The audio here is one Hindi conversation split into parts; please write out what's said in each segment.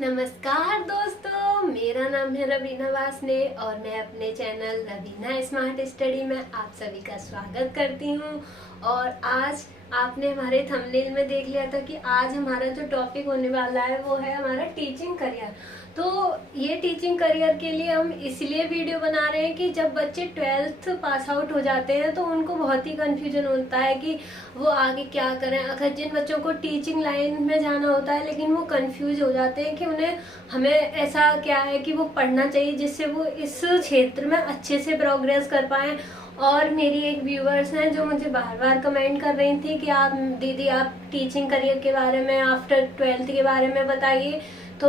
नमस्कार दोस्तों, मेरा नाम है रवीना वासने और मैं अपने चैनल रवीना स्मार्ट स्टडी में आप सभी का स्वागत करती हूँ। और आज आपने हमारे थंबनेल में देख लिया था कि आज हमारा जो टॉपिक होने वाला है वो है हमारा टीचिंग करियर। तो ये टीचिंग करियर के लिए हम इसलिए वीडियो बना रहे हैं कि जब बच्चे 12th पास आउट हो जाते हैं तो उनको बहुत ही कंफ्यूजन होता है कि वो आगे क्या करें। अगर जिन बच्चों को टीचिंग लाइन में जाना होता है लेकिन वो कंफ्यूज हो जाते हैं कि उन्हें हमें ऐसा क्या है कि वो पढ़ना चाहिए जिससे वो इस क्षेत्र में अच्छे से प्रोग्रेस कर पाएं। और मेरी एक व्यूअर्स हैं जो मुझे बार बार कमेंट कर रही थी कि आप दीदी आप टीचिंग करियर के बारे में, आफ्टर 12th के बारे में बताइए। तो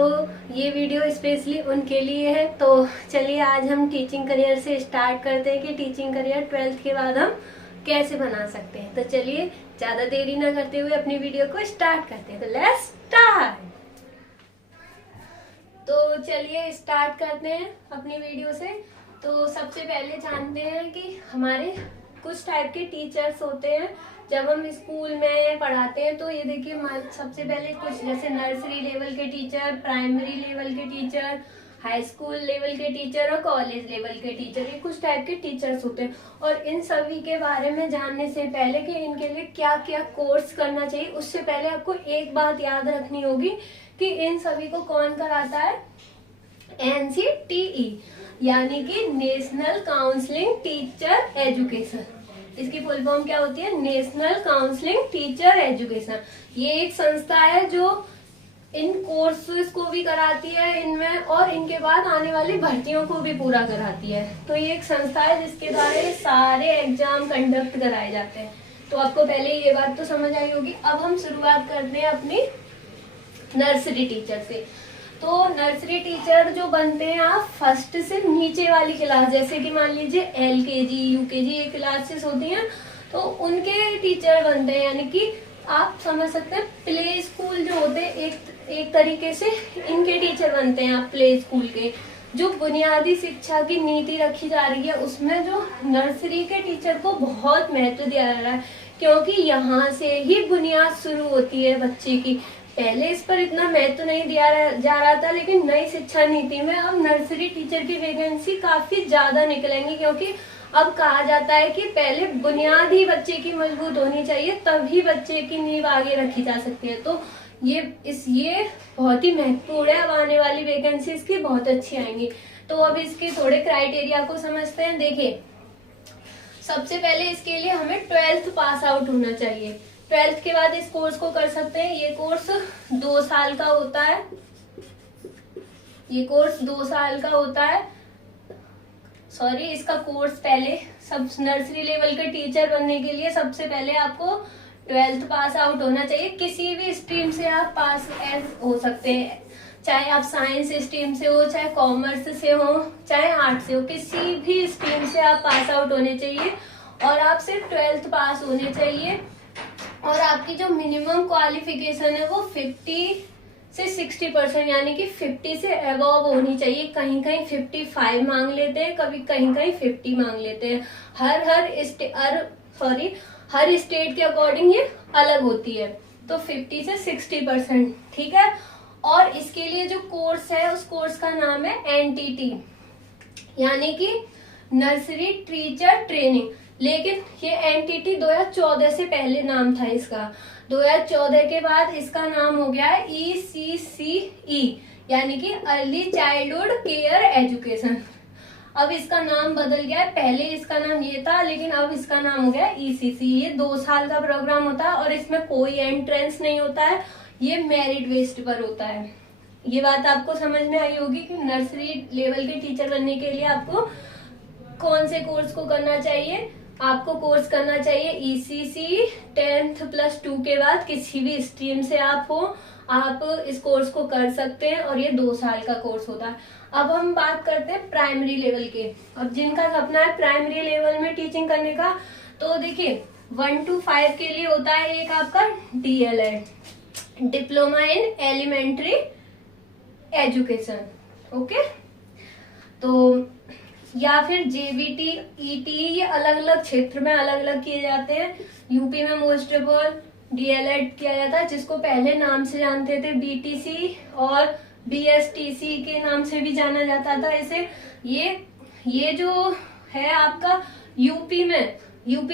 ये वीडियो स्पेशली उनके लिए है। तो चलिए आज हम टीचिंग करियर से स्टार्ट करते हैं कि टीचिंग करियर 12th के बाद हम कैसे बना सकते हैं। तो चलिए ज़्यादा देरी ना करते हुए अपनी वीडियो को स्टार्ट करते हैं। तो लेट्स स्टार्ट। तो चलिए स्टार्ट करते हैं अपनी वीडियो से। तो सबसे पहले जानते हैं कि हमारे कुछ टाइप के टीचर्स होते हैं जब हम स्कूल में पढ़ाते हैं। तो ये देखिए सबसे पहले कुछ जैसे नर्सरी लेवल के टीचर, प्राइमरी लेवल के टीचर, हाई स्कूल लेवल के टीचर और कॉलेज लेवल के टीचर, ये कुछ टाइप के टीचर्स होते हैं। और इन सभी के बारे में जानने से पहले कि इनके लिए क्या क्या कोर्स करना चाहिए, उससे पहले आपको एक बात याद रखनी होगी कि इन सभी को कौन कराता है, NCTE यानी कि नेशनल काउंसलिंग टीचर एजुकेशन। इसकी फुल फॉर्म क्या होती है, नेशनल काउंसलिंग टीचर एजुकेशन। ये एक संस्था है जो इन कोर्सेज को भी कराती है इनमें और इनके बाद आने वाली भर्तियों को भी पूरा कराती है। तो ये एक संस्था है जिसके द्वारा ये सारे एग्जाम कंडक्ट कराए जाते हैं। तो आपको पहले ये बात तो समझ आई होगी। अब हम शुरुआत करते हैं अपनी नर्सरी टीचर से। तो नर्सरी टीचर जो बनते हैं आप फर्स्ट से नीचे वाली क्लास, जैसे कि मान लीजिए LKG UKG ये क्लासेस होती हैं, तो उनके टीचर बनते हैं। यानी कि आप समझ सकते हैं प्ले स्कूल जो होते हैं एक तरीके से इनके टीचर बनते हैं आप प्ले स्कूल के। जो बुनियादी शिक्षा की नीति रखी जा रही है उसमें जो नर्सरी के टीचर को बहुत महत्व दिया जा रहा है, क्योंकि यहाँ से ही बुनियाद शुरू होती है बच्चे की। पहले इस पर इतना महत्व नहीं दिया जा रहा था, लेकिन नई शिक्षा नीति में अब नर्सरी टीचर की वैकेंसी काफी ज्यादा निकलेंगी, क्योंकि अब कहा जाता है कि पहले बुनियाद ही बच्चे की मजबूत होनी चाहिए, तभी बच्चे की नींव आगे रखी जा सकती है। तो ये बहुत ही महत्वपूर्ण है। अब आने वाली वैकेंसी इसकी बहुत अच्छी आएंगी। तो अब इसके थोड़े क्राइटेरिया को समझते हैं। देखिए, सबसे पहले इसके लिए हमें 12th पास आउट होना चाहिए। 12th के बाद इस कोर्स को कर सकते हैं। ये कोर्स 2 साल का होता है। ये कोर्स 2 साल का होता है। इसका कोर्स पहले सब नर्सरी लेवल के टीचर बनने के लिए सबसे पहले आपको 12th पास आउट होना चाहिए। किसी भी स्ट्रीम से आप पास हो सकते हैं, चाहे आप साइंस स्ट्रीम से हो, चाहे कॉमर्स से हो, चाहे आर्ट से हो, किसी भी स्ट्रीम से आप पास आउट होने चाहिए। और आप सिर्फ 12th पास होने चाहिए। और आपकी जो मिनिमम क्वालिफिकेशन है वो 50 से 60% यानी कि 50 से अबव होनी चाहिए। कहीं कहीं 55 मांग लेते हैं, कभी कहीं कहीं 50 मांग लेते हैं। हर स्टेट के अकॉर्डिंग ये अलग होती है। तो 50 से 60%, ठीक है। और इसके लिए जो कोर्स है उस कोर्स का नाम है NTT यानी कि नर्सरी टीचर ट्रेनिंग। लेकिन ये NTT 2014 से पहले नाम था इसका। 2014 के बाद इसका नाम हो गया है ECCE यानी कि अर्ली चाइल्डहुड केयर एजुकेशन। अब इसका नाम बदल गया है। पहले इसका नाम ये था, लेकिन अब इसका नाम हो गया ECCE। ये 2 साल का प्रोग्राम होता है और इसमें कोई एंट्रेंस नहीं होता है। ये मेरिट बेस्ड पर होता है। ये बात आपको समझ में आई होगी कि नर्सरी लेवल के टीचर बनने के लिए आपको कौन से कोर्स को करना चाहिए। आपको कोर्स करना चाहिए ECCE। 10th+2 के बाद किसी भी स्ट्रीम से आप हो, आप इस कोर्स को कर सकते हैं और ये 2 साल का कोर्स होता है। अब हम बात करते हैं प्राइमरी लेवल के। अब जिनका सपना है प्राइमरी लेवल में टीचिंग करने का, तो देखिए 1 to 5 के लिए होता है एक आपका DLED, diploma in elementary education, okay. तो या फिर JBT ET, ये अलग अलग क्षेत्र में अलग अलग किए जाते हैं। यूपी में मोस्ट ऑफ ऑल DLED किया जाता है, जिसको पहले नाम से जानते थे BTC और BSTC के नाम से भी जाना जाता था इसे। ये जो है आपका यूपी में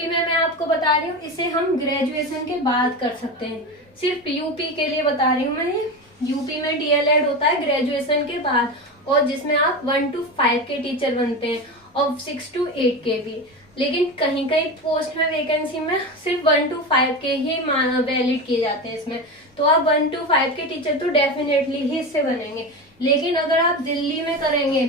मैं आपको बता रही हूँ, इसे हम ग्रेजुएशन के बाद कर सकते हैं। सिर्फ यूपी के लिए बता रही हूँ मैं। यूपी में DLED होता है ग्रेजुएशन के बाद, और जिसमें आप 1 to 5 के टीचर बनते हैं और 6 to 8 के भी। लेकिन कहीं कहीं पोस्ट में वैकेंसी में सिर्फ 1 to 5 के ही वैलिड किए जाते हैं इसमें। तो आप 1 to 5 के टीचर तो डेफिनेटली ही इससे बनेंगे। लेकिन अगर आप दिल्ली में करेंगे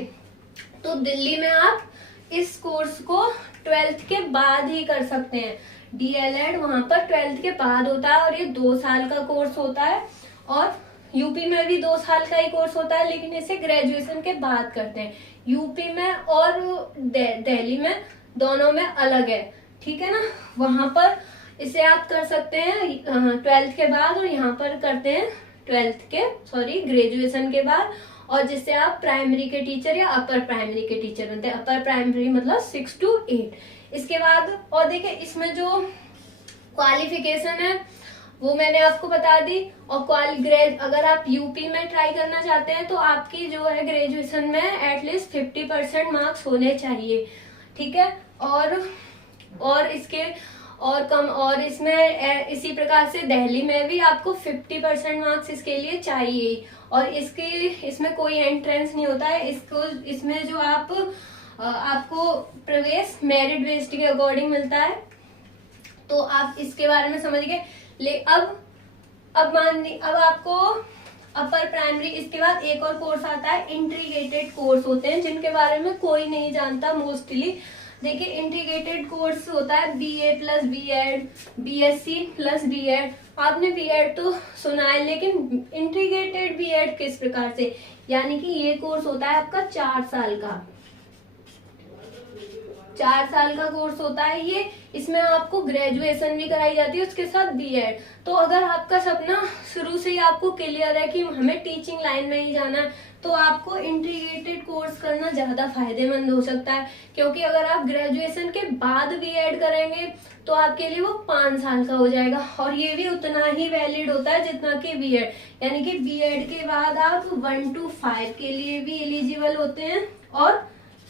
तो दिल्ली में आप इस कोर्स को 12th के बाद ही कर सकते हैं। DLED वहां पर 12th के बाद होता है और ये 2 साल का कोर्स होता है। और यूपी में भी 2 साल का ही कोर्स होता है, लेकिन इसे ग्रेजुएशन के बाद करते हैं। यूपी में और दिल्ली में दोनों में अलग है, ठीक है ना। वहां पर इसे आप कर सकते हैं 12th के बाद, और यहाँ पर करते हैं ग्रेजुएशन के बाद, और जिससे आप प्राइमरी के टीचर या अपर प्राइमरी के टीचर बनते हैं। अपर प्राइमरी मतलब 6 to 8। इसके बाद और देखिए इसमें जो क्वालिफिकेशन है वो मैंने आपको बता दी। और अगर आप यूपी में ट्राई करना चाहते हैं तो आपकी जो है ग्रेजुएशन में एटलीस्ट 50% मार्क्स होने चाहिए, ठीक है। और इसमें इसी प्रकार से दिल्ली में भी आपको 50% मार्क्स इसके लिए चाहिए। और इसमें कोई एंट्रेंस नहीं होता है। इसमें जो आपको प्रवेश मेरिट बेस्ड के अकॉर्डिंग मिलता है। तो आप इसके बारे में समझ गए। अब आपको अपर प्राइमरी, इसके बाद एक और कोर्स आता है इंटीग्रेटेड कोर्स होते हैं, जिनके बारे में कोई नहीं जानता मोस्टली। देखिए इंटीग्रेटेड कोर्स होता है BA plus B.Ed, BSc plus B.Ed। आपने B.Ed तो सुना है, लेकिन इंटीग्रेटेड B.Ed किस प्रकार से, यानी कि ये कोर्स होता है आपका 4 साल का। 4 साल का कोर्स होता है ये। इसमें आपको ग्रेजुएशन भी कराई जाती है उसके साथ B.Ed। तो अगर आपका सपना शुरू से ही आपको क्लियर है कि हमें टीचिंग लाइन में ही जाना है, तो आपको इंटीग्रेटेड कोर्स करना ज्यादा फायदेमंद हो सकता है। क्योंकि अगर आप ग्रेजुएशन के बाद B.Ed करेंगे तो आपके लिए वो 5 साल का हो जाएगा, और ये भी उतना ही वैलिड होता है जितना कि B.Ed। यानी कि B.Ed के बाद आप 1 to 5 के लिए भी एलिजिबल होते हैं, और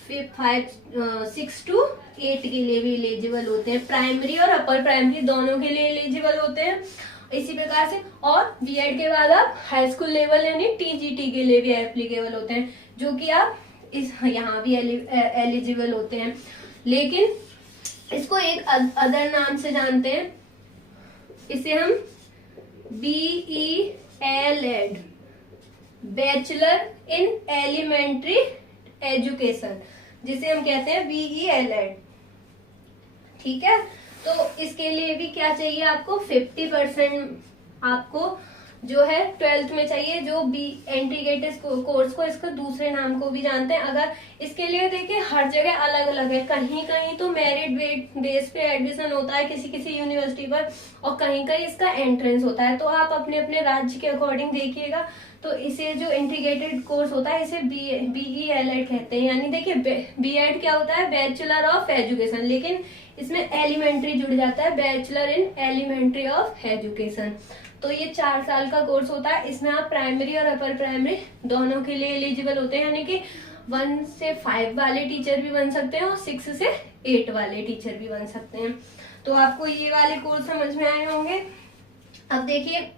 6 to 8 के लिए भी एलिजिबल होते हैं। प्राइमरी और अपर प्राइमरी दोनों के लिए एलिजिबल होते हैं इसी प्रकार से। और B.Ed के बाद आप हाई स्कूल लेवल यानी TGT के लिए भी एप्लीकेबल होते हैं, जो कि आप यहाँ भी एलिजिबल होते हैं। लेकिन इसको एक अदर नाम से जानते हैं, इसे हम BELED, bachelor in elementary education, जिसे हम कहते हैं BELED, ठीक है। तो इसके लिए भी क्या चाहिए आपको, 50% आपको जो है 12th में चाहिए, जो इंटीग्रेटेड कोर्स को इसका दूसरे नाम को भी जानते हैं। अगर इसके लिए देखिए हर जगह अलग अलग है, कहीं कहीं तो मेरिट बेस पे एडमिशन होता है किसी किसी यूनिवर्सिटी पर, और कहीं कहीं इसका एंट्रेंस होता है। तो आप अपने अपने राज्य के अकॉर्डिंग देखिएगा। तो इसे जो इंटीग्रेटेड कोर्स होता है इसे BELED कहते हैं। यानी देखिए B.Ed क्या होता है, बैचलर ऑफ एजुकेशन, लेकिन इसमें एलिमेंट्री जुड़ जाता है, bachelor in elementary of education. तो ये 4 साल का कोर्स होता है। इसमें आप प्राइमरी और अपर प्राइमरी दोनों के लिए एलिजिबल होते हैं, यानी कि 1 से 5 वाले टीचर भी बन सकते हैं और 6 से 8 वाले टीचर भी बन सकते हैं। तो आपको ये वाले कोर्स समझ में आए होंगे। अब देखिए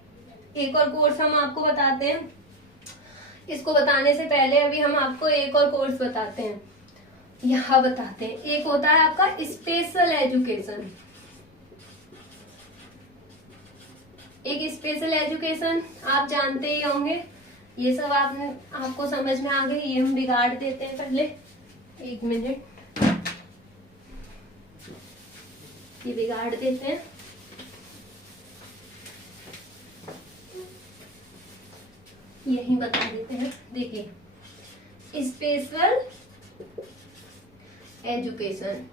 एक और कोर्स हम आपको बताते हैं। इसको बताने से पहले अभी हम आपको एक और कोर्स बताते हैं, यहाँ बताते हैं। एक होता है आपका स्पेशल एजुकेशन। एक स्पेशल एजुकेशन आप जानते ही होंगे, ये सब आपको समझ में आ गई। ये हम बिगाड़ देते हैं पहले, 1 मिनट, ये बिगाड़ देते हैं। यही बता देते हैं। देखिए स्पेशल एजुकेशन,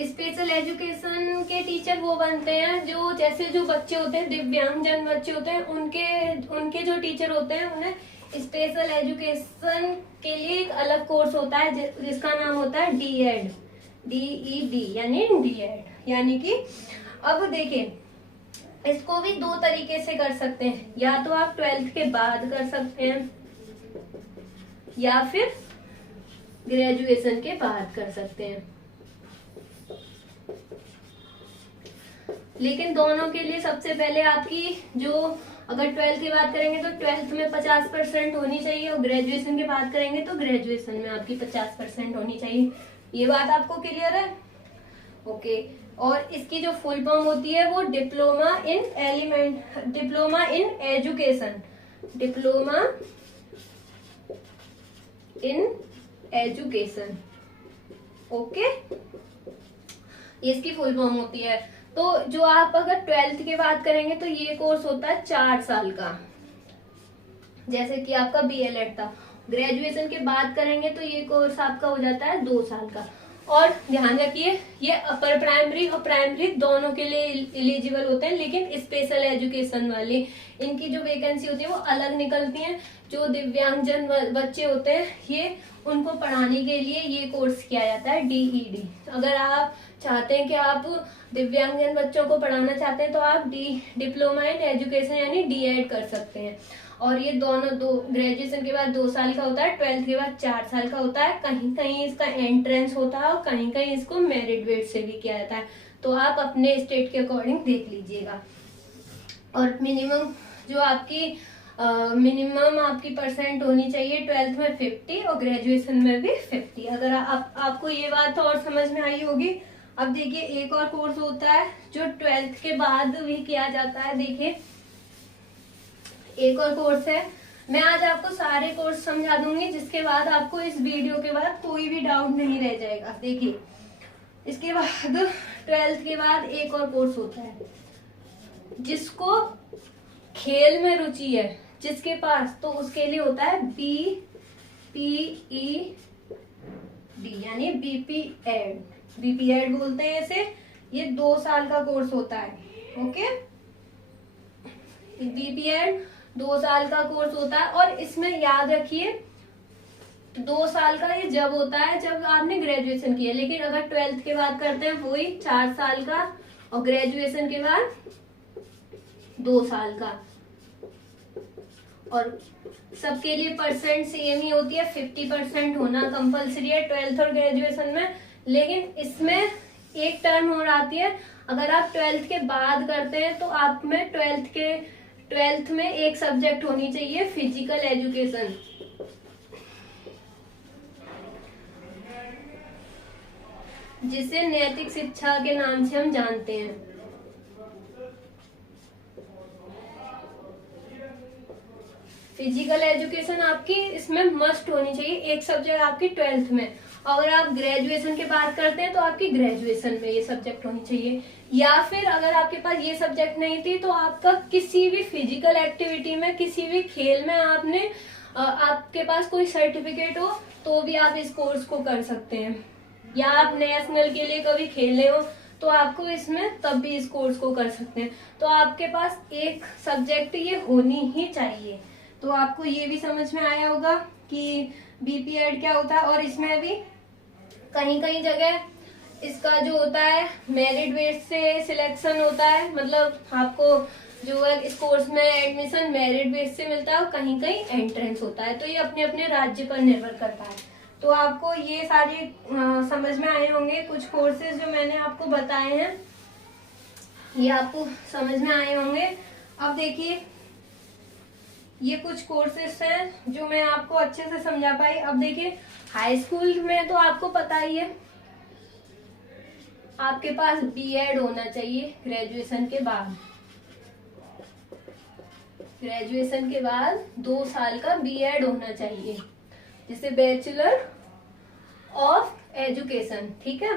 स्पेशल एजुकेशन के टीचर वो बनते हैं जो जो बच्चे होते हैं, दिव्यांगजन बच्चे होते हैं, उनके जो टीचर होते हैं उन्हें स्पेशल एजुकेशन के लिए एक अलग कोर्स होता है जिसका नाम होता है DED, यानी DED। यानी कि अब देखिए इसको भी दो तरीके से कर सकते हैं, या तो आप 12th के बाद कर सकते हैं या फिर ग्रेजुएशन के बाद कर सकते हैं। लेकिन दोनों के लिए सबसे पहले आपकी जो, अगर 12th की बात करेंगे तो 12th में 50% होनी चाहिए, और ग्रेजुएशन की बात करेंगे तो ग्रेजुएशन में आपकी 50% होनी चाहिए। ये बात आपको क्लियर है? ओके। और इसकी जो फुल फॉर्म होती है वो diploma in education, diploma in education. Okay, ये इसकी फुल फॉर्म होती है। तो जो आप अगर 12th की बात करेंगे तो ये कोर्स होता है 4 साल का, जैसे कि आपका BLED था। ग्रेजुएशन के बाद करेंगे तो ये कोर्स आपका हो जाता है 2 साल का। और ध्यान रखिए, ये अपर प्राइमरी और प्राइमरी दोनों के लिए एलिजिबल होते हैं, लेकिन स्पेशल एजुकेशन वाले, इनकी जो वैकेंसी होती है वो अलग निकलती है। जो दिव्यांगजन बच्चे होते हैं, ये उनको पढ़ाने के लिए ये कोर्स किया जाता है, DED। अगर आप चाहते हैं कि आप दिव्यांगजन बच्चों को पढ़ाना चाहते हैं तो आप डिप्लोमा इन एजुकेशन यानी DED कर सकते हैं। और ये दोनों ग्रेजुएशन के बाद 2 साल का होता है, 12th के बाद 4 साल का होता है। कहीं कहीं इसका एंट्रेंस होता है और कहीं कहीं इसको मेरिट बेस से भी किया जाता है। तो आप अपने स्टेट के अकॉर्डिंग देख लीजिएगा। और मिनिमम जो आपकी मिनिमम आपकी परसेंट होनी चाहिए 12th में 50 और ग्रेजुएशन में भी 50। अगर आपको ये बात और समझ में आई होगी। अब देखिए, एक और कोर्स होता है जो 12th के बाद भी किया जाता है। देखिए, एक और कोर्स है, मैं आज आपको सारे कोर्स समझा दूंगी, जिसके बाद आपको इस वीडियो के बाद कोई भी डाउट नहीं रह जाएगा। देखिए, इसके बाद 12th के बाद एक और कोर्स होता है, जिसको खेल में रुचि है जिसके पास, तो उसके लिए होता है BPED यानी BPED बोलते हैं इसे। ये 2 साल का कोर्स होता है। ओके, BPED 2 साल का कोर्स होता है। और इसमें याद रखिए, 2 साल का ये जब होता है जब आपने ग्रेजुएशन किया, लेकिन अगर 12th के बाद करते हैं वही 4 साल का, और ग्रेजुएशन के बाद 2 साल का। और सबके लिए परसेंट सेम ही होती है, 50% होना कंपलसरी है 12th और ग्रेजुएशन में। लेकिन इसमें एक टर्म और आती है, अगर आप 12th के बाद करते हैं तो आप में 12th में एक सब्जेक्ट होनी चाहिए फिजिकल एजुकेशन, जिसे नैतिक शिक्षा के नाम से हम जानते हैं। फिजिकल एजुकेशन आपकी इसमें मस्ट होनी चाहिए, एक सब्जेक्ट आपकी 12th में। अगर आप ग्रेजुएशन की बात करते हैं तो आपकी ग्रेजुएशन में ये सब्जेक्ट होनी चाहिए। या फिर अगर आपके पास ये सब्जेक्ट नहीं थी तो आपका किसी भी फिजिकल एक्टिविटी में, किसी भी खेल में आपके पास कोई सर्टिफिकेट हो तो भी आप इस कोर्स को कर सकते हैं। या आप नेशनल के लिए कभी खेले हो तो आपको इसमें तब भी इस कोर्स को कर सकते हैं। तो आपके पास एक सब्जेक्ट ये होनी ही चाहिए। तो आपको ये भी समझ में आया होगा कि BPED क्या होता है। और इसमें भी कहीं कहीं जगह इसका जो होता है मेरिट बेस से सिलेक्शन होता है, मतलब आपको जो है इस कोर्स में एडमिशन मेरिट बेस से मिलता है, और कहीं कहीं एंट्रेंस होता है। तो ये अपने अपने राज्य पर निर्भर करता है। तो आपको ये सारे समझ में आए होंगे। कुछ कोर्सेज जो मैंने आपको बताए हैं ये आपको समझ में आए होंगे। अब देखिए, ये कुछ कोर्सेस हैं जो मैं आपको अच्छे से समझा पाई। अब देखिए, हाई स्कूल में तो आपको पता ही है, आपके पास BEd होना चाहिए ग्रेजुएशन के बाद। ग्रेजुएशन के बाद 2 साल का BEd होना चाहिए, जिसे बैचलर ऑफ एजुकेशन, ठीक है।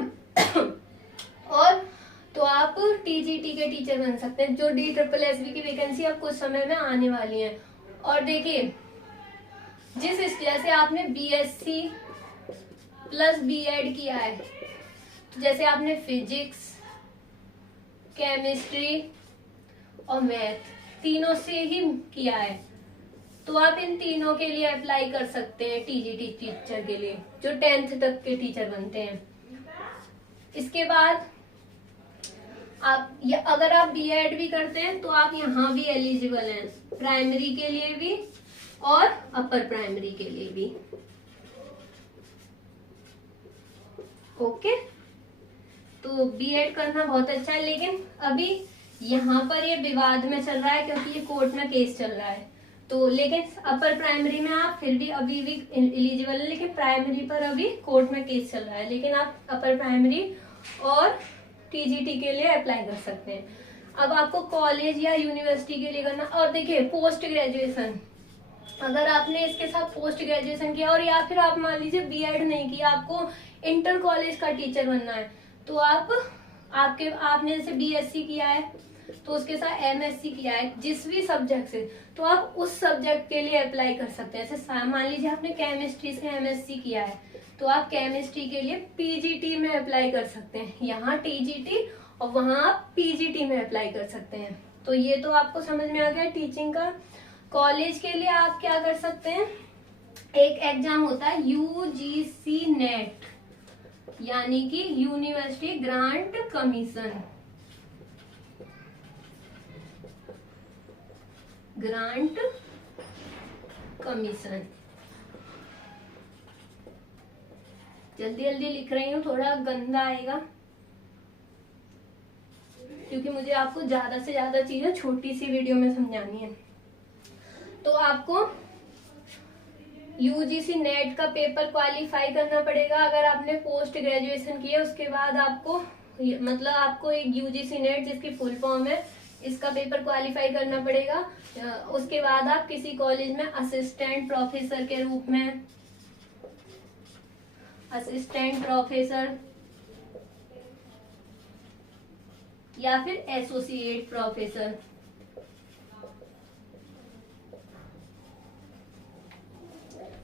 और तो आप TGT के टीचर बन सकते हैं, जो DSSB की वैकेंसी अब कुछ समय में आने वाली है। और देखिए, जैसे आपने BSc प्लस BEd किया है, तो जैसे आपने फिजिक्स, केमिस्ट्री और मैथ तीनों से ही किया है, तो आप इन तीनों के लिए अप्लाई कर सकते हैं TGT टीचर के लिए, जो 10th तक के टीचर बनते हैं। इसके बाद अगर आप बीएड भी करते हैं तो आप यहाँ भी एलिजिबल हैं, प्राइमरी के लिए भी और अपर प्राइमरी के लिए भी। ओके, तो बीएड करना बहुत अच्छा है, लेकिन अभी यहाँ पर ये विवाद में चल रहा है क्योंकि ये कोर्ट में केस चल रहा है। तो लेकिन अपर प्राइमरी में आप फिर भी अभी भी एलिजिबल है, लेकिन प्राइमरी पर अभी कोर्ट में केस चल रहा है, लेकिन आप अपर प्राइमरी और टीजीटी के लिए अप्लाई कर सकते हैं। अब आपको कॉलेज या यूनिवर्सिटी के लिए करना, और देखिए पोस्ट ग्रेजुएशन, अगर आपने इसके साथ पोस्ट ग्रेजुएशन किया और या फिर आप मान लीजिए बीएड नहीं किया, आपको इंटर कॉलेज का टीचर बनना है, तो आपने जैसे बीएससी किया है तो उसके साथ एमएससी किया है जिस भी सब्जेक्ट से, तो आप उस सब्जेक्ट के लिए अप्लाई कर सकते हैं। जैसे मान लीजिए आपने केमिस्ट्री से एमएससी किया है तो आप केमिस्ट्री के लिए पीजीटी में अप्लाई कर सकते हैं, यहाँ टीजीटी और वहां आप पीजीटी में अप्लाई कर सकते हैं। तो ये तो आपको समझ में आ गया टीचिंग का। कॉलेज के लिए आप क्या कर सकते हैं, एक एग्जाम होता है यूजीसी नेट, यानी कि university grant commission, grant commission. जल्दी जल्दी लिख रही हूँ, थोड़ा गंदा आएगा क्योंकि मुझे आपको ज्यादा से ज्यादा चीजें छोटी सी वीडियो में समझानी है। तो आपको यूजीसी नेट का पेपर क्वालिफाई करना पड़ेगा। अगर आपने पोस्ट ग्रेजुएशन किया उसके बाद आपको मतलब आपको एक यूजीसी नेट जिसकी फुल फॉर्म है, इसका पेपर क्वालिफाई करना पड़ेगा। उसके बाद आप किसी कॉलेज में असिस्टेंट प्रोफेसर के रूप में, असिस्टेंट प्रोफेसर या फिर एसोसिएट प्रोफेसर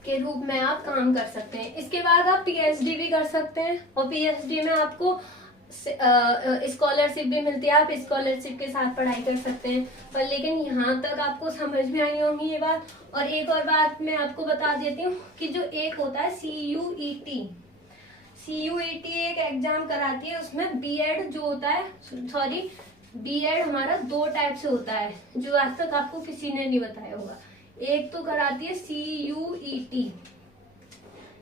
के रूप में आप काम कर सकते हैं। इसके बाद आप पीएचडी भी कर सकते हैं और पीएचडी में आपको स्कॉलरशिप भी मिलती है, आप स्कॉलरशिप के साथ पढ़ाई कर सकते हैं। पर लेकिन यहाँ तक आपको समझ में आई होंगी ये बात। और एक और बात मैं आपको बता देती हूँ कि जो एक होता है सीयूईटी एक एग्जाम कराती है, उसमें बीएड जो होता है, सॉरी बीएड हमारा 2 टाइप से होता है जो आज तक आपको किसी ने नहीं बताया होगा। एक तो कराती है सीयूईटी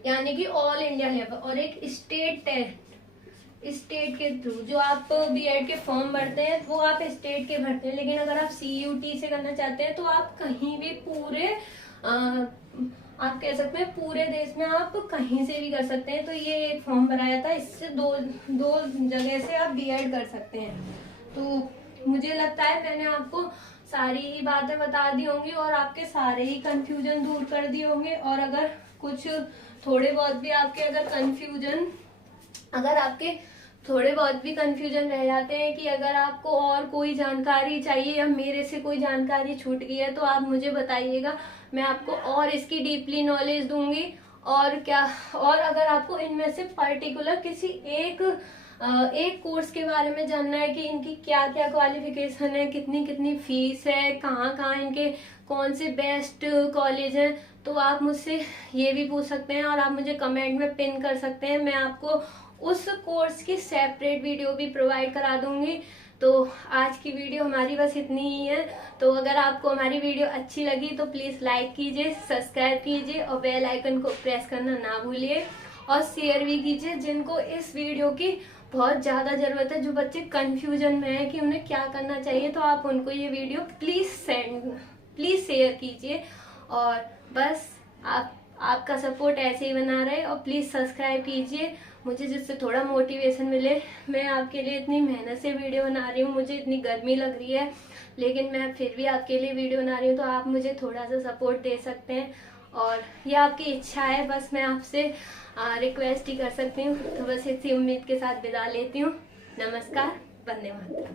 यानी कि ऑल इंडिया लेवल, और एक स्टेट टेस्ट, स्टेट के थ्रू जो आप बीएड के फॉर्म भरते हैं वो आप स्टेट के भरते हैं। लेकिन अगर आप सीयूटी से करना चाहते हैं तो आप कहीं भी पूरे आप कह सकते हैं पूरे देश में आप कहीं से भी कर सकते हैं। तो ये एक फॉर्म भराया था, इससे दो जगह से आप बीएड कर सकते हैं। तो मुझे लगता है मैंने आपको सारी ही बातें बता दी होंगी और आपके सारे ही कंफ्यूजन दूर कर दिए होंगे। और अगर कुछ थोड़े बहुत भी आपके कंफ्यूजन रह जाते हैं कि अगर आपको और कोई जानकारी चाहिए या मेरे से कोई जानकारी छूट गई है तो आप मुझे बताइएगा, मैं आपको और इसकी डीपली नॉलेज दूंगी। और अगर आपको इनमें से पर्टिकुलर किसी एक कोर्स के बारे में जानना है कि इनकी क्या क्या क्वालिफिकेशन है, कितनी कितनी फीस है, कहाँ इनके कौन से बेस्ट कॉलेज हैं, तो आप मुझसे ये भी पूछ सकते हैं और आप मुझे कमेंट में पिन कर सकते हैं। मैं आपको उस कोर्स की सेपरेट वीडियो भी प्रोवाइड करा दूंगी। तो आज की वीडियो हमारी बस इतनी ही है। तो अगर आपको हमारी वीडियो अच्छी लगी तो प्लीज लाइक कीजिए, सब्सक्राइब कीजिए और बेल आइकन को प्रेस करना ना भूलिए और शेयर भी कीजिए जिनको इस वीडियो की बहुत ज्यादा जरूरत है, जो बच्चे कंफ्यूजन में है कि उन्हें क्या करना चाहिए। तो आप उनको ये वीडियो प्लीज शेयर कीजिए। और बस आपका सपोर्ट ऐसे ही बना रहे और प्लीज सब्सक्राइब कीजिए मुझे, जिससे थोड़ा मोटिवेशन मिले। मैं आपके लिए इतनी मेहनत से वीडियो बना रही हूँ, मुझे इतनी गर्मी लग रही है लेकिन मैं फिर भी आपके लिए वीडियो बना रही हूँ, तो आप मुझे थोड़ा सा सपोर्ट दे सकते हैं और ये आपकी इच्छा है, बस मैं आपसे रिक्वेस्ट ही कर सकती हूँ। तो बस इसी उम्मीद के साथ विदा लेती हूँ। नमस्कार, वंदे मातरम।